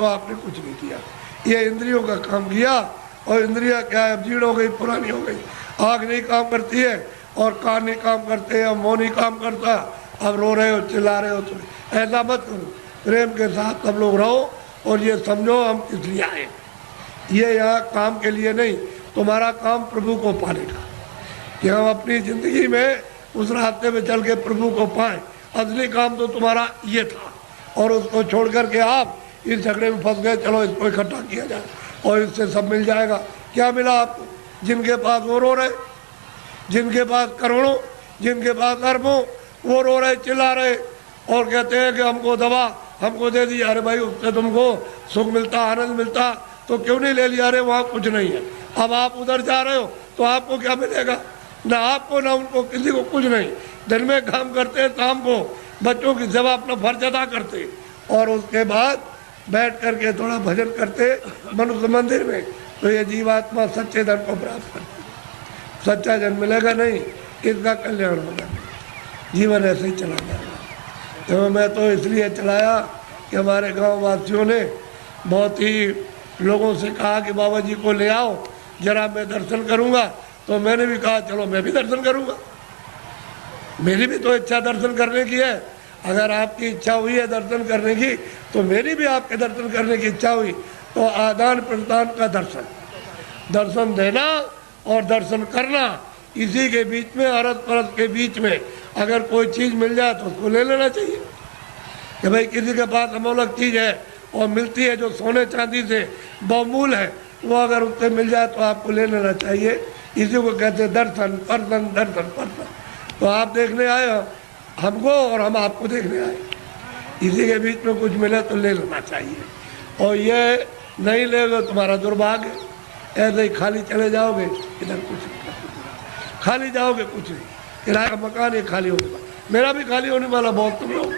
तो आपने कुछ नहीं किया। ये इंद्रियों का काम किया और इंद्रियां क्या है, जीर्ण हो गई, पुरानी हो गई। आँख नहीं काम करती है और कान नहीं काम करते हैं, मुँह नहीं काम करता। अब रो रहे हो, चिल्ला रहे हो, तो ऐसा मत करो। प्रेम के साथ सब लोग रहो और ये समझो हम किस लिए आए। ये यहाँ काम के लिए नहीं, तुम्हारा काम प्रभु को पाने का, कि हम अपनी जिंदगी में उस रास्ते में चल के प्रभु को पाएं। असली काम तो तुम्हारा ये था, और उसको छोड़ करके आप इस झगड़े में फंस गए। चलो इसको इकट्ठा किया जाए और इससे सब मिल जाएगा। क्या मिला आपको? जिनके पास वो रो रहे, जिनके पास करोड़ों, जिनके पास अरबों, वो रो रहे, चिल्ला रहे और कहते हैं कि हमको दवा हमको दे दी। अरे भाई, उससे तुमको सुख मिलता, आनंद मिलता तो क्यों नहीं ले लिया? अरे वहाँ कुछ नहीं है। अब आप उधर जा रहे हो तो आपको क्या मिलेगा? ना आपको ना उनको, किसी को कुछ नहीं। दिन में काम करते, शाम को बच्चों की सेवा, अपना फर्ज अदा करते और उसके बाद बैठ करके थोड़ा भजन करते मनुष्य मंदिर में, तो ये जीवात्मा सच्चे धन को प्राप्त करती। सच्चा जन मिलेगा नहीं, इसका कल्याण होगा नहीं, जीवन ऐसे ही चला जाएगा। तो मैं तो इसलिए चलाया कि हमारे गाँव वासियों ने बहुत ही लोगों से कहा कि बाबा जी को ले आओ जरा, मैं दर्शन करूँगा। तो मैंने भी कहा चलो मैं भी दर्शन करूँगा। मेरी भी तो इच्छा दर्शन करने की है। अगर आपकी इच्छा हुई है दर्शन करने की, तो मेरी भी आपके दर्शन करने की इच्छा हुई। तो आदान प्रदान का दर्शन, दर्शन देना और दर्शन करना, इसी के बीच में, अरस परस के बीच में अगर कोई चीज़ मिल जाए तो उसको ले लेना चाहिए। कि भाई किसी के पास अमूल्य चीज़ है और मिलती है जो सोने चांदी से बहुमूल्य है, वो अगर उससे मिल जाए तो आपको ले लेना चाहिए। इसी को कहते हैं दर्शन परसन, दर्शन परसन। तो आप देखने आए हो हमको और हम आपको देखने आए, इसी के बीच में कुछ मिले तो ले लेना चाहिए। और ये नहीं लेगा तुम्हारा दुर्भाग्य। ऐसे ही खाली चले जाओगे, इधर कुछ नहीं, खाली जाओगे कुछ नहीं। किराए का मकान ये खाली होने वाला, मेरा भी खाली होने वाला, बहुत तुम लोग,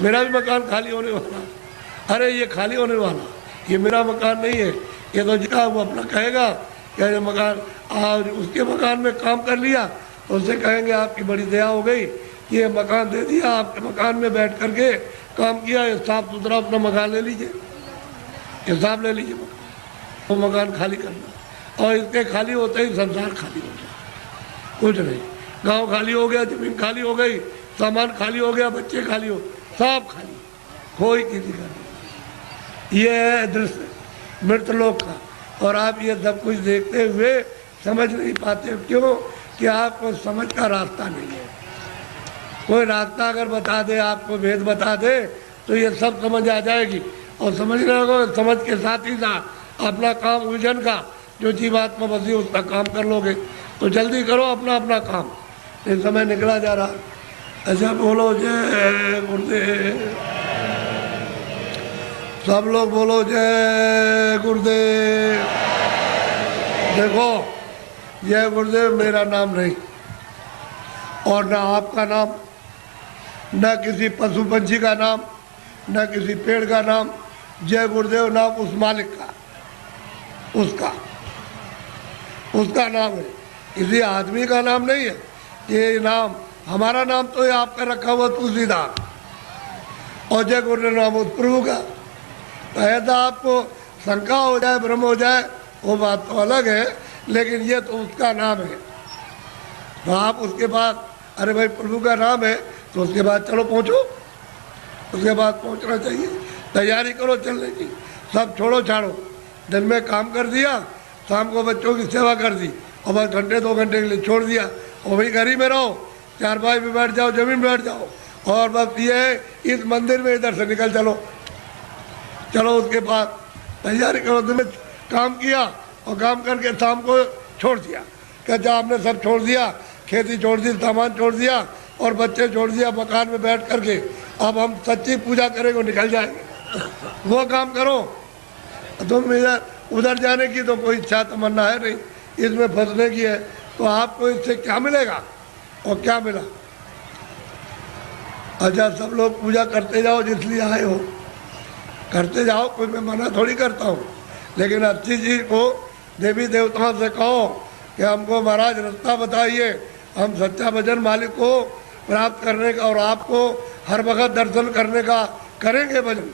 मेरा भी मकान खाली होने वाला। अरे ये खाली होने वाला, ये मेरा मकान नहीं है। ये तो जिसका वो अपना कहेगा कि ये मकान, और उसके मकान में काम कर लिया तो उससे कहेंगे आपकी बड़ी दया हो गई, ये मकान दे दिया, आपके मकान में बैठ करके काम किया, ये साफ सुथरा अपना मकान ले लीजिए, हिसाब ले लीजिए मकान। वो मकान खाली करना, और इसके खाली होते ही संसार खाली हो जाए, कुछ नहीं। गांव खाली हो गया, जमीन खाली हो गई, सामान खाली हो गया, बच्चे खाली हो, सब खाली, कोई किसी का नहीं। ये है दृश्य मृतलोक का। और आप ये सब कुछ देखते हुए समझ नहीं पाते। क्यों? कि आपको समझ का रास्ता नहीं है। कोई रास्ता अगर बता दे, आपको भेद बता दे, तो ये सब समझ आ जाएगी। और समझने लगो, समझ के साथ ही साथ अपना काम उलझन का, जो जीवात्मा बसी उसका काम कर लोगे। तो जल्दी करो अपना अपना काम, ये समय निकला जा रहा। अच्छा बोलो जय गुरुदेव, सब लोग बोलो जय गुरुदेव। देखो, जय गुरुदेव मेरा नाम नहीं, और ना आपका नाम, न किसी पशु पंछी का नाम, न किसी पेड़ का नाम। जय गुरुदेव नाम उस मालिक का, उसका नाम है, किसी आदमी का नाम नहीं है। ये नाम, हमारा नाम तो ये आपका रखा हुआ तुलसीदास, और जय गुरुदेव नाम उस प्रभु का। तो ऐसा आपको शंका हो जाए, भ्रम हो जाए, वो बात तो अलग है, लेकिन ये तो उसका नाम है। तो आप उसके बाद, अरे भाई प्रभु का नाम है, तो उसके बाद चलो पहुँचो, उसके बाद पहुँचना चाहिए। तैयारी करो चलने की, सब छोड़ो छाड़ो। दिन में काम कर दिया, शाम को बच्चों की सेवा कर दी, और बस घंटे 2 घंटे के लिए छोड़ दिया, और वही घर ही में रहो, चारपाई पे बैठ जाओ, जमीन बैठ जाओ, और बस ये है इस मंदिर में इधर से निकल चलो। उसके बाद तैयारी करो। दिन में काम किया और काम करके शाम को छोड़ दिया, क्या आपने सब छोड़ दिया, खेती छोड़ दी, सामान छोड़ दिया और बच्चे छोड़ दिया, मकान में बैठ करके अब हम सच्ची पूजा करेंगे, निकल जाएंगे। वो काम करो। तुम इधर उधर जाने की तो कोई इच्छा तमन्ना है नहीं, इसमें फंसने की है। तो आपको इससे क्या मिलेगा और क्या मिला? अच्छा, सब लोग पूजा करते जाओ, जिसलिए आए हो करते जाओ, कोई मैं मना थोड़ी करता हूँ। लेकिन अच्छी चीज़ को देवी देवताओं से कहो कि हमको महाराज रास्ता बताइए, हम सच्चा भजन मालिक को प्राप्त करने का और आपको हर वक्त दर्शन करने का करेंगे भजन।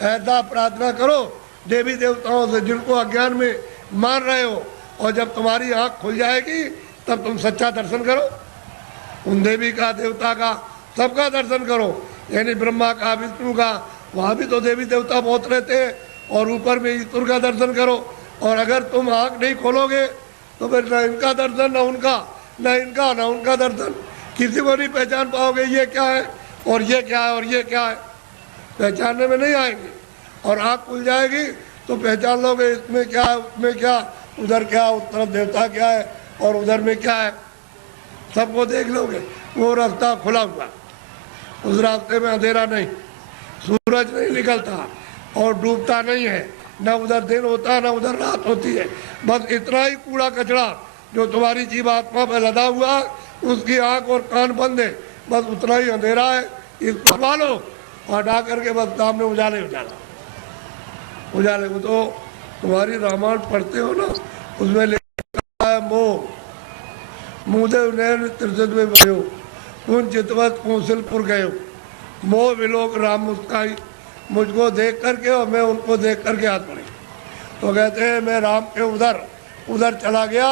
ऐसा प्रार्थना करो देवी देवताओं से जिनको अज्ञान में मान रहे हो, और जब तुम्हारी आंख खुल जाएगी तब तुम सच्चा दर्शन करो। उन देवी का, देवता का, सबका दर्शन करो, यानी ब्रह्मा का, विष्णु का, वहाँ भी तो देवी देवता बहुत रहते हैं, और ऊपर में ईश्वर का दर्शन करो। और अगर तुम आँख नहीं खोलोगे तो फिर न इनका दर्शन, न उनका, न इनका, न उनका दर्शन, किसी को नहीं पहचान पाओगे ये क्या है और ये क्या है और ये क्या है, पहचानने में नहीं आएंगे। और आँख खुल जाएगी तो पहचान लोगे इसमें क्या है, उसमें क्या, उधर क्या, उस तरफ देवता क्या है और उधर में क्या है, सबको देख लोगे। वो रास्ता खुला हुआ, उस रास्ते में अंधेरा नहीं, सूरज नहीं निकलता और डूबता नहीं है, न उधर दिन होता है न उधर रात होती है। बस इतना ही कूड़ा कचरा जो तुम्हारी जीवात्मा पर लदा हुआ, उसकी आंख और कान बंद है, बस उतना ही अंधेरा है। इसको हटा लो, हटा करके बस सामने उजाले उजाला उजाले। वो तो तुम्हारी रामायण पढ़ते हो ना, उसमें लिखा है मोह मुदे नैन त्रिजत में भयो उन चितवत कौशलपुर गयो, मोह विलोक राम मुस्काई, मुझको देख करके और मैं उनको देख करके हाथ पड़ी। तो कहते हैं मैं राम के उधर चला गया,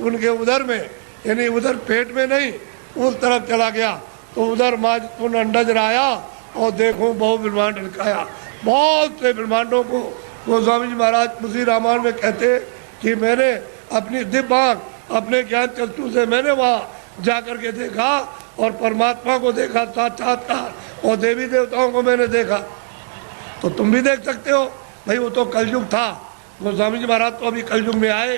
उनके उधर में, यानी उधर पेट में नहीं, उस तरफ चला गया तो उधर माज तुन अंडज राया और देखो बहु ब्रह्मांड लिखाया। बहुत से ब्रह्मांडों को गोस्वामी जी महाराज उसी रामायण में कहते कि मैंने अपनी दिव्य आँख, अपने ज्ञान चक्षु से मैंने वहाँ जा कर के देखा और परमात्मा को देखा साक्षात्कार, और देवी देवताओं को मैंने देखा। तो तुम भी देख सकते हो भाई, वो तो कलयुग था। गोस्वामी जी महाराज तो अभी कलयुग में आए,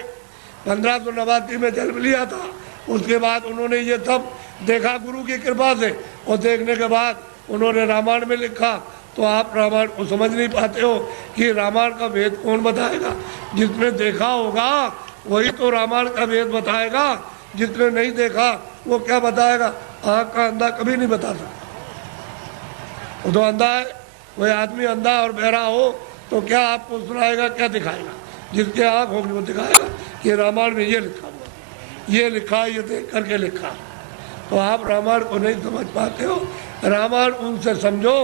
1589 में जन्म लिया था। उसके बाद उन्होंने ये सब देखा गुरु की कृपा से, और देखने के बाद उन्होंने रामायण में लिखा। तो आप रामायण को समझ नहीं पाते हो कि रामायण का वेद कौन बताएगा? जिसने देखा होगा वही तो रामायण का वेद बताएगा, जिसने नहीं देखा वो क्या बताएगा? आँख का अंधा कभी नहीं बता सकता, वो तो अंधा है। कोई आदमी अंधा और बहरा हो तो क्या आपको सुनाएगा, क्या दिखाएगा? जिसके आँख होगी वो दिखाएगा कि रामायण में ये लिखा हुआ, ये लिखा, ये देख करके लिखा। तो आप रामायण को नहीं समझ पाते हो। रामायण उनसे समझो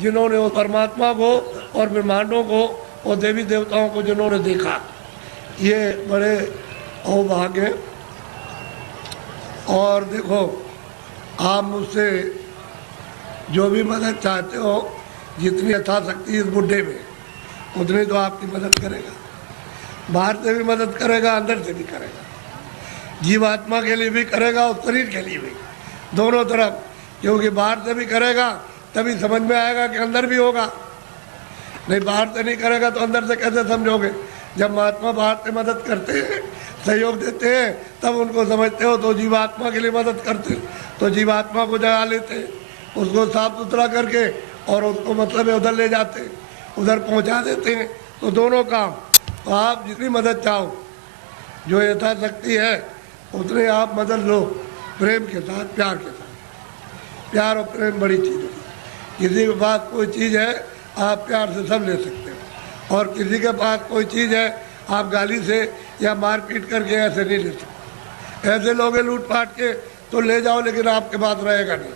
जिन्होंने वो परमात्मा को और ब्रह्मांडों को और देवी देवताओं को जिन्होंने देखा। ये बड़े अवभाग्य। और देखो, आप मुझसे जो भी मदद चाहते हो, जितनी यथाशक्ति इस बुढ़े में, उतनी तो आपकी मदद करेगा। बाहर से भी मदद करेगा, अंदर से भी करेगा, जीवात्मा के लिए भी करेगा और शरीर के लिए भी, दोनों तरफ। क्योंकि बाहर से भी करेगा तभी समझ में आएगा कि अंदर भी होगा, नहीं बाहर से नहीं करेगा तो अंदर से कैसे समझोगे? जब महात्मा बाहर से मदद करते हैं, सहयोग देते हैं, तब उनको समझते हो। तो जीवात्मा के लिए मदद करते तो जीवात्मा को जगा लेते, उसको साफ सुथरा करके और उसको मतलब उधर ले जाते, उधर पहुंचा देते हैं। तो दोनों काम। तो आप जितनी मदद चाहो, जो यथाशक्ति है उतने आप मदद लो, प्रेम के साथ, प्यार के साथ। प्यार और प्रेम बड़ी चीज़ है। किसी के पास कोई चीज़ है आप प्यार से सब ले सकते हो, और किसी के पास कोई चीज़ है आप गाली से या मारपीट करके ऐसे नहीं ले सकते। ऐसे लोगे लूट पाट के तो ले जाओ, लेकिन आपके पास रहेगा नहीं,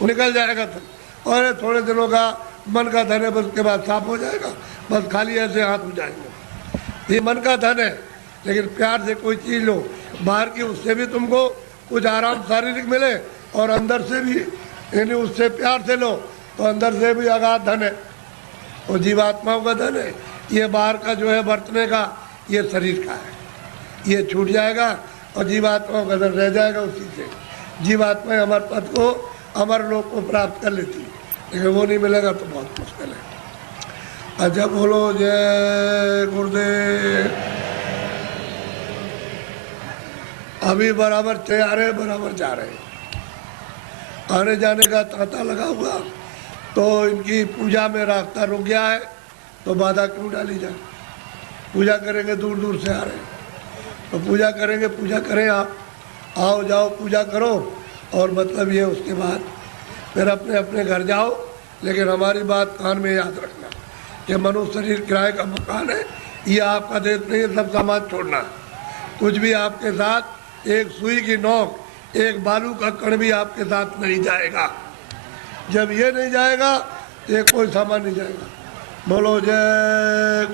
वो निकल जाएगा तो। और थोड़े दिनों का मन का धन है, बस उसके बाद साफ हो जाएगा, बस खाली ऐसे हाथ हो जाएंगे। ये मन का धन है। लेकिन प्यार से कोई चीज़ लो बाहर की, उससे भी तुमको कुछ आराम शारीरिक मिले, और अंदर से भी, यानी उससे प्यार से लो तो अंदर से भी अगाध धन है, और जीवात्माओं का धन है। ये बाहर का जो है बरतने का, ये शरीर का है, ये छूट जाएगा और जीवात्माओं का धन रह जाएगा। उसी से जीवात्माएं अमर पद को, अमर लोक को प्राप्त कर लेती है, लेकिन वो नहीं मिलेगा तो बहुत मुश्किल है। अच्छा बोलो जय गुरुदेव। अभी बराबर तैयार, बराबर जा रहे हैं, आने जाने का तांता लगा हुआ, तो इनकी पूजा में रास्ता रुक गया है, तो बाधा क्यों डाली जाए? पूजा करेंगे, दूर दूर से आ रहे हैं तो पूजा करेंगे। पूजा करें, आप आओ जाओ पूजा करो, और मतलब ये उसके बाद फिर अपने अपने घर जाओ। लेकिन हमारी बात कान में याद रखना कि मनुष्य शरीर किराए का मकान है, ये आपका देश नहीं है, सब सामान छोड़ना। कुछ भी आपके साथ, एक सुई की नोक, एक बालू का कण भी आपके साथ नहीं जाएगा। जब ये नहीं जाएगा तो ये कोई सामान नहीं जाएगा। बोलो जय